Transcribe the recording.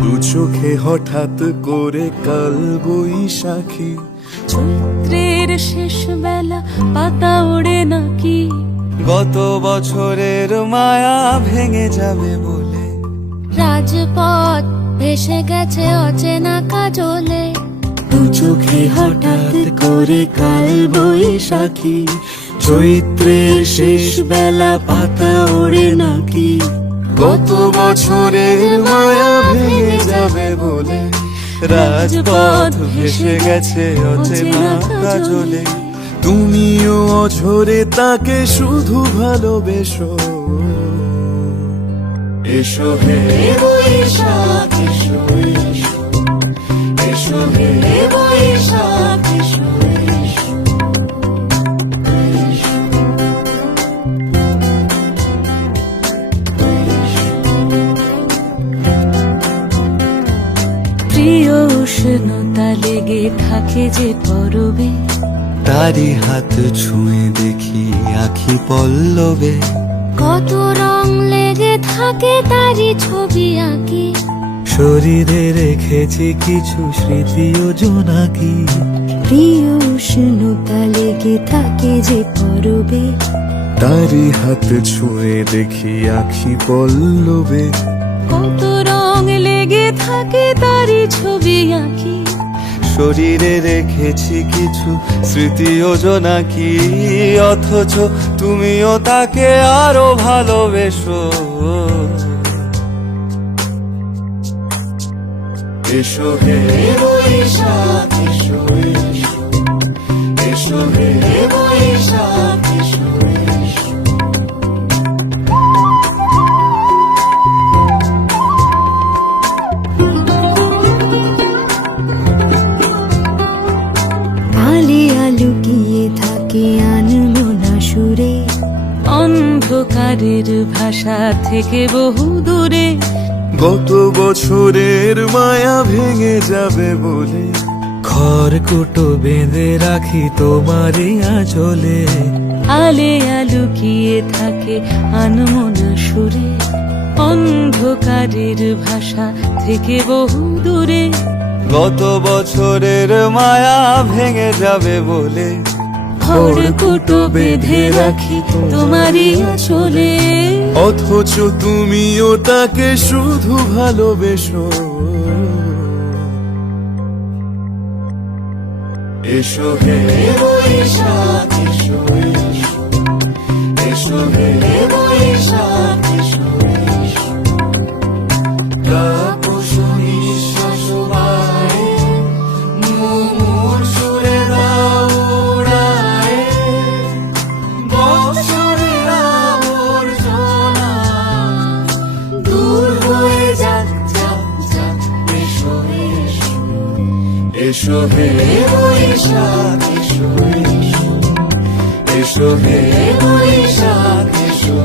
দু চোখে হঠাৎ করে কাল বৈশাখী, চৈত্রের শেষ বেলা পাতা ওড়ে নাকি, গত বছরের মায়া ভেঙে যাবে বলে, রাজপথ ভেসে গেছে অচেনা কাজলে। দু চোখে হঠাৎ করে কাল বৈশাখী, চৈত্রের শেষ বেলা পাতা ওড়ে নাকি, গত বছরের মায়া ভেঙে যাবে বলে, রাজপথ ভেসে গেছে অচেনা কাজলে। তুমিও অঝরে তাকে শুধু ভালোবেসো, এসো হে বৈশাখ এসো এসো, এসো হে বৈশাখ এসো এসো। প্রিয় উষ্ণতা লেগে থাকে যে পরবে, তারি হাত ছুঁয়ে দেখি আখি পল্লবে, কত রং লেগে থাকে তারই ছবি আঁকি, শরীরে রেখেছি কিছু স্মৃতি ও জোনাকি। প্রিয় উষ্ণতা লেগে থাকে যে পরবে, তারি হাত ছুঁয়ে দেখি আখি পল্লবে, কত রং লেগে থাকে তারই ছবি আঁকি, শরীরে রেখেছি কিছু স্মৃতি ও জোনাকি। অথচ তুমিও তাকে আরো ভালোবেসো, এসো হে বৈশাখ এসো এসো, এসো হে বৈশাখ এসো এসো। আলিয়া লুকিয়ে থাকে আনমনা সুরে, অন্ধকারের ভাষা থেকে বহু দূরে, গত বছরের মায়া ভেঙে যাবে বলে, খড়কুটো বেঁধে রাখি তোমারই আঁচলে। আলিয়া লুকিয়ে থাকে আনমনা সুরে, অন্ধকারের ভাষা থেকে বহু দূরে, গত বছরের মায়া ভেঙে যাবে বলে, খড়কুটো বেঁধে রাখি তোমারই আঁচলে। অথচ তুমিও তাকে শুধু ভালোবেসো, এসো হে বৈশাখ এসো এসো, এসো হে বৈশাখ এসো এসো। তাপস নিঃশ্বাস বায়ে, মুমুর সুরে দাও উড়ায়ে, বৎসরের আবর্জনা দূর হয়ে যাক যাক যাক, এসো এসো, এসো হে বৈশাখ এসো এসো, এসো হে বৈশাখ এসো।